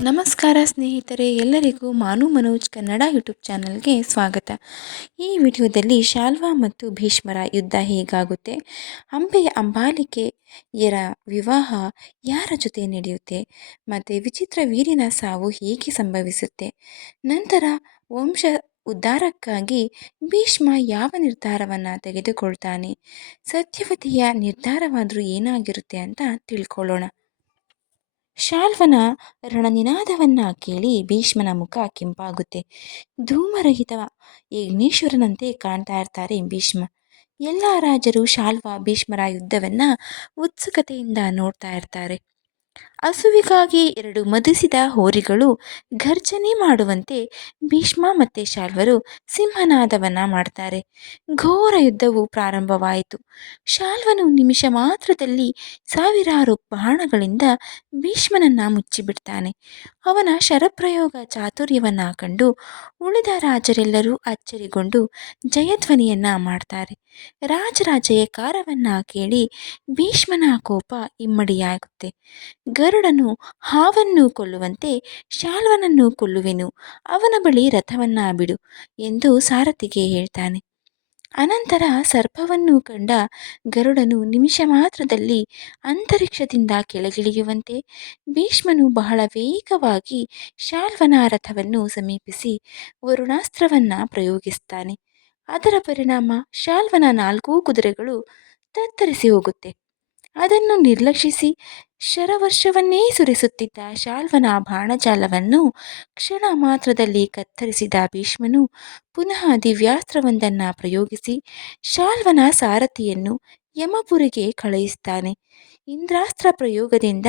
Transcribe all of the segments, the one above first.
ನಮಸ್ಕಾರ ಸ್ನೇಹಿತರೆ, ಎಲ್ಲರಿಗೂ ಮಾನು ಮನೋಜ್ ಕನ್ನಡ ಯೂಟ್ಯೂಬ್ ಚಾನಲ್ಗೆ ಸ್ವಾಗತ. ಈ ವಿಡಿಯೋದಲ್ಲಿ ಶಾಲ್ವ ಮತ್ತು ಭೀಷ್ಮರ ಯುದ್ಧ ಹೇಗಾಗುತ್ತೆ, ಅಂಬಾಲಿಕೆಯರ ವಿವಾಹ ಯಾರ ಜೊತೆ ನಡೆಯುತ್ತೆ, ಮತ್ತು ವಿಚಿತ್ರ ವೀರ್ಯನ ಸಾವು ಹೇಗೆ ಸಂಭವಿಸುತ್ತೆ, ನಂತರ ವಂಶ ಉದ್ಧಾರಕ್ಕಾಗಿ ಭೀಷ್ಮ ಯಾವ ನಿರ್ಧಾರವನ್ನು ತೆಗೆದುಕೊಳ್ತಾನೆ, ಸತ್ಯವತಿಯ ನಿರ್ಧಾರವಾದರೂ ಏನಾಗಿರುತ್ತೆ ಅಂತ ತಿಳ್ಕೊಳ್ಳೋಣ. ಶಾಲ್ವನ ರಣನಿನಾದವನ್ನ ಕೇಳಿ ಭೀಷ್ಮನ ಮುಖ ಕೆಂಪಾಗುತ್ತೆ. ಧೂಮರಹಿತ ಯಜ್ಞೇಶ್ವರನಂತೆ ಕಾಣ್ತಾ ಇರ್ತಾರೆ ಭೀಷ್ಮ. ಎಲ್ಲ ರಾಜರು ಶಾಲ್ವ ಭೀಷ್ಮರ ಯುದ್ಧವನ್ನ ಉತ್ಸುಕತೆಯಿಂದ ನೋಡ್ತಾ ಇರ್ತಾರೆ. ಹಸುವಿಗಾಗಿ ಎರಡು ಮದಿಸಿದ ಹೋರಿಗಳು ಘರ್ಜನೆ ಮಾಡುವಂತೆ ಭೀಷ್ಮ ಮತ್ತು ಶಾಲ್ವರು ಸಿಂಹನಾದವನ್ನ ಮಾಡ್ತಾರೆ. ಘೋರ ಯುದ್ಧವು ಪ್ರಾರಂಭವಾಯಿತು. ಶಾಲ್ವನು ನಿಮಿಷ ಮಾತ್ರದಲ್ಲಿ ಸಾವಿರಾರು ಬಾಣಗಳಿಂದ ಭೀಷ್ಮನನ್ನ ಮುಚ್ಚಿಬಿಡ್ತಾನೆ. ಅವನ ಶರಪ್ರಯೋಗ ಚಾತುರ್ಯವನ್ನ ಕಂಡು ಉಳಿದ ರಾಜರೆಲ್ಲರೂ ಅಚ್ಚರಿಗೊಂಡು ಜಯಧ್ವನಿಯನ್ನ ಮಾಡ್ತಾರೆ. ರಾಜರ ಜಯಕಾರವನ್ನ ಕೇಳಿ ಭೀಷ್ಮನ ಕೋಪ ಇಮ್ಮಡಿಯಾಗುತ್ತೆ. ಗರುಡನು ಹಾವನ್ನು ಕೊಲ್ಲುವಂತೆ ಶಾಲ್ವನನ್ನು ಕೊಲ್ಲುವೆನು, ಅವನ ಬಳಿ ರಥವನ್ನ ಬಿಡು ಎಂದು ಸಾರಥಿಗೆ ಹೇಳ್ತಾನೆ. ಅನಂತರ ಸರ್ಪವನ್ನು ಕಂಡ ಗರುಡನು ನಿಮಿಷ ಮಾತ್ರದಲ್ಲಿ ಅಂತರಿಕ್ಷದಿಂದ ಕೆಳಗಿಳಿಯುವಂತೆ ಭೀಷ್ಮನು ಬಹಳ ವೇಗವಾಗಿ ಶಾಲ್ವನ ರಥವನ್ನು ಸಮೀಪಿಸಿ ವರುಣಾಸ್ತ್ರವನ್ನ ಪ್ರಯೋಗಿಸ್ತಾನೆ. ಅದರ ಪರಿಣಾಮ ಶಾಲ್ವನ 4 ಕುದುರೆಗಳು ತತ್ತರಿಸಿ ಹೋಗುತ್ತೆ. ಅದನ್ನು ನಿರ್ಲಕ್ಷಿಸಿ ಶರವರ್ಷವನ್ನೇ ಸುರಿಸುತ್ತಿದ್ದ ಶಾಲ್ವನ ಬಾಣಜಾಲವನ್ನು ಕ್ಷಣ ಮಾತ್ರದಲ್ಲಿ ಕತ್ತರಿಸಿದ ಭೀಷ್ಮನು ಪುನಃ ದಿವ್ಯಾಸ್ತ್ರವೊಂದನ್ನು ಪ್ರಯೋಗಿಸಿ ಶಾಲ್ವನ ಸಾರಥಿಯನ್ನು ಯಮಪುರಿಗೆ ಕಳುಹಿಸ್ತಾನೆ. ಇಂದ್ರಾಸ್ತ್ರ ಪ್ರಯೋಗದಿಂದ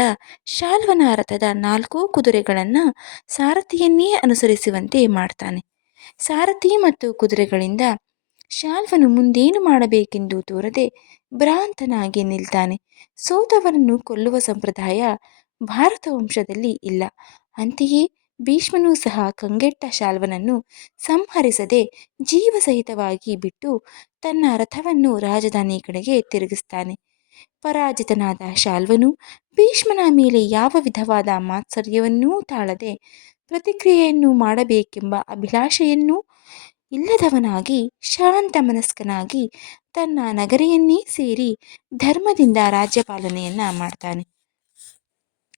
ಶಾಲ್ವನ ರಥದ 4 ಕುದುರೆಗಳನ್ನು ಸಾರಥಿಯನ್ನೇ ಅನುಸರಿಸುವಂತೆ ಮಾಡ್ತಾನೆ. ಸಾರಥಿ ಮತ್ತು ಕುದುರೆಗಳಿಂದ ಶಾಲ್ವನು ಮುಂದೇನು ಮಾಡಬೇಕೆಂದು ತೋರದೆ ಭ್ರಾಂತನಾಗಿ ನಿಲ್ತಾನೆ. ಸೋತವರನ್ನು ಕೊಲ್ಲುವ ಸಂಪ್ರದಾಯ ಭಾರತ ವಂಶದಲ್ಲಿ ಇಲ್ಲ. ಅಂತೆಯೇ ಭೀಷ್ಮನೂ ಸಹ ಕಂಗೆಟ್ಟ ಶಾಲ್ವನನ್ನು ಸಂಹರಿಸದೆ ಜೀವಸಹಿತವಾಗಿ ಬಿಟ್ಟು ತನ್ನ ರಥವನ್ನು ರಾಜಧಾನಿ ಕಡೆಗೆ ತಿರುಗಿಸ್ತಾನೆ. ಪರಾಜಿತನಾದ ಶಾಲ್ವನು ಭೀಷ್ಮನ ಮೇಲೆ ಯಾವ ವಿಧವಾದ ಮಾತ್ಸರ್ಯವನ್ನೂ ತಾಳದೆ ಪ್ರತಿಕ್ರಿಯೆಯನ್ನು ಮಾಡಬೇಕೆಂಬ ಅಭಿಲಾಷೆಯನ್ನೂ ಇಲ್ಲದವನಾಗಿ ಶಾಂತ ಮನಸ್ಕನಾಗಿ ತನ್ನ ನಗರಿಯನ್ನೇ ಸೇರಿ ಧರ್ಮದಿಂದ ರಾಜ್ಯಪಾಲನೆಯನ್ನ ಮಾಡ್ತಾನೆ.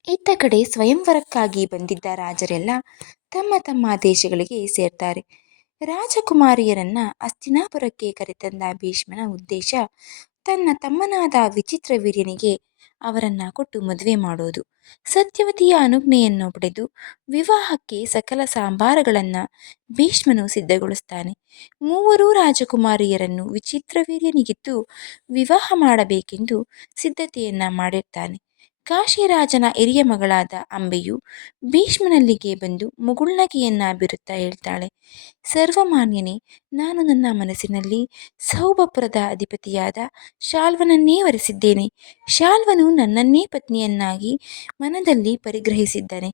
ಇತ್ತ ಕಡೆ ಸ್ವಯಂವರಕ್ಕಾಗಿ ಬಂದಿದ್ದ ರಾಜರೆಲ್ಲ ತಮ್ಮ ತಮ್ಮ ದೇಶಗಳಿಗೆ ಸೇರ್ತಾರೆ. ರಾಜಕುಮಾರಿಯರನ್ನ ಹಸ್ತಿನಾಪುರಕ್ಕೆ ಕರೆತಂದ ಭೀಷ್ಮನ ಉದ್ದೇಶ ತನ್ನ ತಮ್ಮನಾದ ವಿಚಿತ್ರ ವೀರ್ಯನಿಗೆ ಅವರನ್ನ ಕೊಟ್ಟು ಮದುವೆ ಮಾಡೋದು. ಸತ್ಯವತಿಯ ಅನುಜ್ಞೆಯನ್ನು ಪಡೆದು ವಿವಾಹಕ್ಕೆ ಸಕಲ ಸಾಂಬಾರಗಳನ್ನ ಭೀಷ್ಮನು ಸಿದ್ಧಗೊಳಿಸ್ತಾನೆ. 3 ರಾಜಕುಮಾರಿಯರನ್ನು ವಿಚಿತ್ರವೀರ್ಯನಿಗಿದ್ದು ವಿವಾಹ ಮಾಡಬೇಕೆಂದು ಸಿದ್ಧತೆಯನ್ನ ಮಾಡಿರ್ತಾನೆ. ಕಾಶಿರಾಜನ ಹಿರಿಯ ಮಗಳಾದ ಅಂಬೆಯು ಭೀಷ್ಮನಲ್ಲಿಗೆ ಬಂದು ಮುಗುಳ್ನಗೆಯನ್ನ ಬೀರುತ್ತಾ ಹೇಳ್ತಾಳೆ, ಸರ್ವಮಾನ್ಯನೇ, ನಾನು ನನ್ನ ಮನಸ್ಸಿನಲ್ಲಿ ಸೌಭಪುರದ ಅಧಿಪತಿಯಾದ ಶಾಲ್ವನನ್ನೇ ವರಿಸಿದ್ದೇನೆ. ಶಾಲ್ವನು ನನ್ನನ್ನೇ ಪತ್ನಿಯನ್ನಾಗಿ ಮನದಲ್ಲಿ ಪರಿಗ್ರಹಿಸಿದ್ದಾನೆ.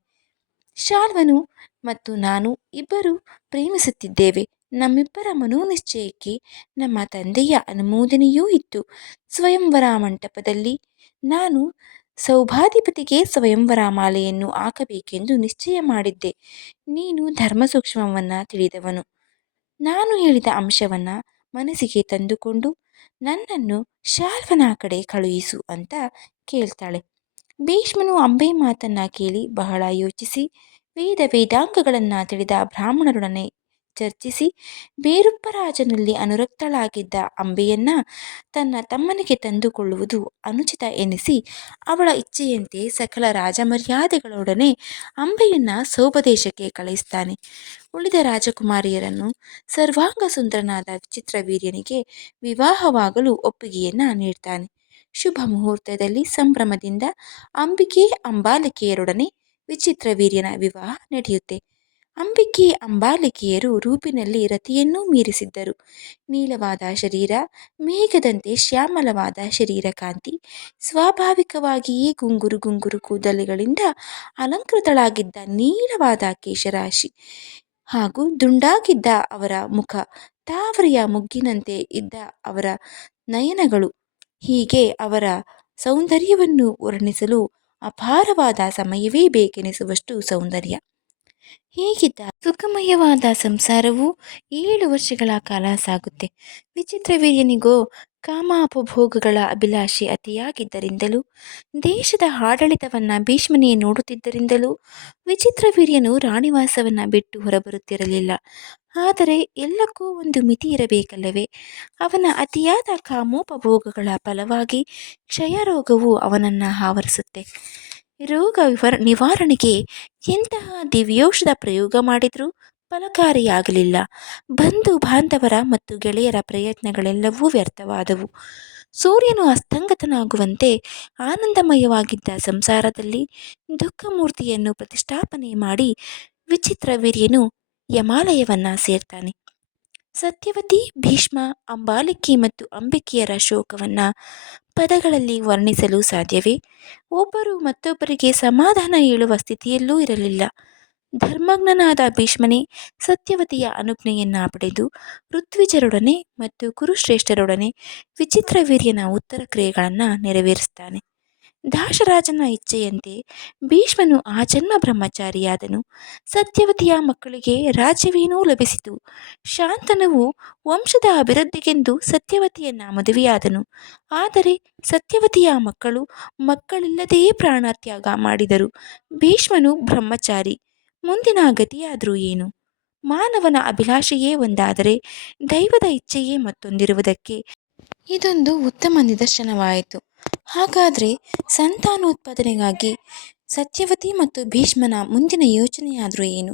ಶಾಲ್ವನು ಮತ್ತು ನಾನು ಇಬ್ಬರು ಪ್ರೇಮಿಸುತ್ತಿದ್ದೇವೆ. ನಮ್ಮಿಬ್ಬರ ಮನೋನಿಶ್ಚಯಕ್ಕೆ ನಮ್ಮ ತಂದೆಯ ಅನುಮೋದನೆಯೂ ಇತ್ತು. ಸ್ವಯಂವರ ಮಂಟಪದಲ್ಲಿ ನಾನು ಸೌಭಾಧಿಪತಿಗೆ ಸ್ವಯಂವರ ಮಾಲೆಯನ್ನು ಹಾಕಬೇಕೆಂದು ನಿಶ್ಚಯ ಮಾಡಿದ್ದೆ. ನೀನು ಧರ್ಮ ಸೂಕ್ಷ್ಮವನ್ನು ತಿಳಿದವನು. ನಾನು ಹೇಳಿದ ಅಂಶವನ್ನು ಮನಸ್ಸಿಗೆ ತಂದುಕೊಂಡು ನನ್ನನ್ನು ಶಾಲ್ವನ ಕಡೆ ಕಳುಹಿಸು ಅಂತ ಕೇಳ್ತಾಳೆ. ಭೀಷ್ಮನು ಅಂಬೆ ಮಾತನ್ನ ಕೇಳಿ ಬಹಳ ಯೋಚಿಸಿ ವೇದಾಂಗಗಳನ್ನು ತಿಳಿದ ಬ್ರಾಹ್ಮಣರೊಡನೆ ಚರ್ಚಿಸಿ ಬೇರೊಬ್ಬರಾಜನಲ್ಲಿ ಅನುರಕ್ತಳಾಗಿದ್ದ ಅಂಬೆಯನ್ನ ತನ್ನ ತಮ್ಮನಿಗೆ ತಂದುಕೊಳ್ಳುವುದು ಅನುಚಿತ ಎನಿಸಿ ಅವಳ ಇಚ್ಛೆಯಂತೆ ಸಕಲ ರಾಜಮರ್ಯಾದೆಗಳೊಡನೆ ಅಂಬೆಯನ್ನ ಸೌಭದೇಶಕ್ಕೆ ಕಳುಹಿಸ್ತಾನೆ. ಉಳಿದ ರಾಜಕುಮಾರಿಯರನ್ನು ಸರ್ವಾಂಗ ಸುಂದರನಾದ ವಿಚಿತ್ರ ವೀರ್ಯನಿಗೆ ವಿವಾಹವಾಗಲು ಒಪ್ಪಿಗೆಯನ್ನ ನೀಡ್ತಾನೆ. ಶುಭ ಮುಹೂರ್ತದಲ್ಲಿ ಸಂಭ್ರಮದಿಂದ ಅಂಬಿಕೆ ಅಂಬಾಲಿಕೆಯರೊಡನೆ ವಿಚಿತ್ರ ವೀರ್ಯನ ವಿವಾಹ ನಡೆಯುತ್ತೆ. ಅಂಬಿಕೆ ಅಂಬಾಲಿಕೆಯರು ರೂಪಿನಲ್ಲಿ ರತಿಯನ್ನೂ ಮೀರಿಸಿದ್ದರು. ನೀಳವಾದ ಶರೀರ, ಮೇಘದಂತೆ ಶ್ಯಾಮಲವಾದ ಶರೀರ ಕಾಂತಿ, ಸ್ವಾಭಾವಿಕವಾಗಿಯೇ ಗುಂಗುರು ಗುಂಗುರು ಕೂದಲುಗಳಿಂದ ಅಲಂಕೃತಳಾಗಿದ್ದ ನೀಳವಾದ ಕೇಶರಾಶಿ ಹಾಗೂ ದುಂಡಾಗಿದ್ದ ಅವರ ಮುಖ, ತಾವರೆಯ ಮುಗ್ಗಿನಂತೆ ಇದ್ದ ಅವರ ನಯನಗಳು, ಹೀಗೆ ಅವರ ಸೌಂದರ್ಯವನ್ನು ವರ್ಣಿಸಲು ಅಪಾರವಾದ ಸಮಯವೇ ಬೇಕೆನಿಸುವಷ್ಟು ಸೌಂದರ್ಯ. ಹೀಗಿದ್ದ ಸುಖಮಯವಾದ ಸಂಸಾರವು 7 ವರ್ಷಗಳ ಕಾಲ ಸಾಗುತ್ತೆ. ವಿಚಿತ್ರವೀರ್ಯನಿಗೋ ಕಾಮಾಪಭೋಗಗಳ ಅಭಿಲಾಷೆ ಅತಿಯಾಗಿದ್ದರಿಂದಲೂ ದೇಶದ ಆಡಳಿತವನ್ನ ಭೀಷ್ಮನೇ ನೋಡುತ್ತಿದ್ದರಿಂದಲೂ ವಿಚಿತ್ರವೀರ್ಯನು ರಾಣಿವಾಸವನ್ನ ಬಿಟ್ಟು ಹೊರಬರುತ್ತಿರಲಿಲ್ಲ. ಆದರೆ ಎಲ್ಲಕ್ಕೂ ಒಂದು ಮಿತಿ ಇರಬೇಕಲ್ಲವೇ? ಅವನ ಅತಿಯಾದ ಕಾಮೋಪಭೋಗಗಳ ಫಲವಾಗಿ ಕ್ಷಯರೋಗವು ಅವನನ್ನು ಆವರಿಸುತ್ತೆ. ನಿವಾರಣೆಗೆ ಎಂತಹ ದಿವ್ಯೌಷಧ ಪ್ರಯೋಗ ಮಾಡಿದರೂ ಫಲಕಾರಿಯಾಗಲಿಲ್ಲ. ಬಂಧು ಬಾಂಧವರ ಮತ್ತು ಗೆಳೆಯರ ಪ್ರಯತ್ನಗಳೆಲ್ಲವೂ ವ್ಯರ್ಥವಾದವು. ಸೂರ್ಯನು ಅಸ್ತಂಗತನಾಗುವಂತೆ ಆನಂದಮಯವಾಗಿದ್ದ ಸಂಸಾರದಲ್ಲಿ ದುಃಖಮೂರ್ತಿಯನ್ನು ಪ್ರತಿಷ್ಠಾಪನೆ ಮಾಡಿ ವಿಚಿತ್ರವೀರ್ಯನು ಯಮಾಲಯವನ್ನ ಸೇರ್ತಾನೆ. ಸತ್ಯವತಿ, ಭೀಷ್ಮ, ಅಂಬಾಲಿಕೆ ಮತ್ತು ಅಂಬಿಕೆಯರ ಶೋಕವನ್ನ ಪದಗಳಲ್ಲಿ ವರ್ಣಿಸಲು ಸಾಧ್ಯವೇ? ಒಬ್ಬರು ಮತ್ತೊಬ್ಬರಿಗೆ ಸಮಾಧಾನ ಹೇಳುವ ಸ್ಥಿತಿಯಲ್ಲೂ ಇರಲಿಲ್ಲ. ಧರ್ಮಜ್ಞನಾದ ಭೀಷ್ಮನೇ ಸತ್ಯವತಿಯ ಅನುಜ್ಞೆಯನ್ನ ಪಡೆದು ಋತ್ವಿಜರೊಡನೆ ಮತ್ತು ಕುರುಶ್ರೇಷ್ಠರೊಡನೆ ವಿಚಿತ್ರವೀರ್ಯನ ಉತ್ತರ ಕ್ರಿಯೆಗಳನ್ನು ನೆರವೇರಿಸ್ತಾನೆ. ದಾಶರಾಜನ ಇಚ್ಛೆಯಂತೆ ಭೀಷ್ಮನು ಆಜನ್ಮ ಬ್ರಹ್ಮಚಾರಿಯಾದನು. ಸತ್ಯವತಿಯ ಮಕ್ಕಳಿಗೆ ರಾಜ್ಯವೇನೂ ಲಭಿಸಿತು. ಶಾಂತನುವು ವಂಶದ ಅಭಿವೃದ್ಧಿಗೆಂದು ಸತ್ಯವತಿಯನ್ನ ಮದುವೆಯಾದನು. ಆದರೆ ಸತ್ಯವತಿಯ ಮಕ್ಕಳಿಲ್ಲದೆಯೇ ಪ್ರಾಣತ್ಯಾಗ ಮಾಡಿದರು. ಭೀಷ್ಮನು ಬ್ರಹ್ಮಚಾರಿ. ಮುಂದಿನ ಗತಿಯಾದರೂ ಏನು? ಮಾನವನ ಅಭಿಲಾಷೆಯೇ ಒಂದಾದರೆ ದೈವದ ಇಚ್ಛೆಯೇ ಮತ್ತೊಂದಿರುವುದಕ್ಕೆ ಇದೊಂದು ಉತ್ತಮ ನಿದರ್ಶನವಾಯಿತು. ಹಾಗಾದರೆ ಸಂತಾನೋತ್ಪಾದನೆಗಾಗಿ ಸತ್ಯವತಿ ಮತ್ತು ಭೀಷ್ಮನ ಮುಂದಿನ ಯೋಚನೆಯಾದರೂ ಏನು?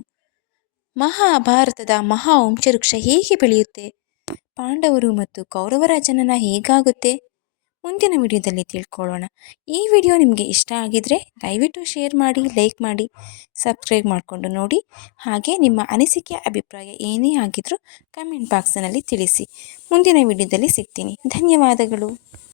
ಮಹಾಭಾರತದ ಮಹಾವಂಶವೃಕ್ಷ ಹೇಗೆ ಬೆಳೆಯುತ್ತೆ? ಪಾಂಡವರು ಮತ್ತು ಕೌರವರ ಜನನ ಹೇಗಾಗುತ್ತೆ? ಮುಂದಿನ ವಿಡಿಯೋದಲ್ಲಿ ತಿಳ್ಕೊಳ್ಳೋಣ. ಈ ವಿಡಿಯೋ ನಿಮಗೆ ಇಷ್ಟ ಆಗಿದ್ರೆ ದಯವಿಟ್ಟು ಶೇರ್ ಮಾಡಿ, ಲೈಕ್ ಮಾಡಿ, ಸಬ್ಸ್ಕ್ರೈಬ್ ಮಾಡಿಕೊಂಡು ನೋಡಿ. ಹಾಗೆ ನಿಮ್ಮ ಅನಿಸಿಕೆ ಅಭಿಪ್ರಾಯ ಏನೇ ಆಗಿದ್ರೂ ಕಮೆಂಟ್ ಬಾಕ್ಸ್ನಲ್ಲಿ ತಿಳಿಸಿ. ಮುಂದಿನ ವಿಡಿಯೋದಲ್ಲಿ ಸಿಗ್ತೀನಿ. ಧನ್ಯವಾದಗಳು.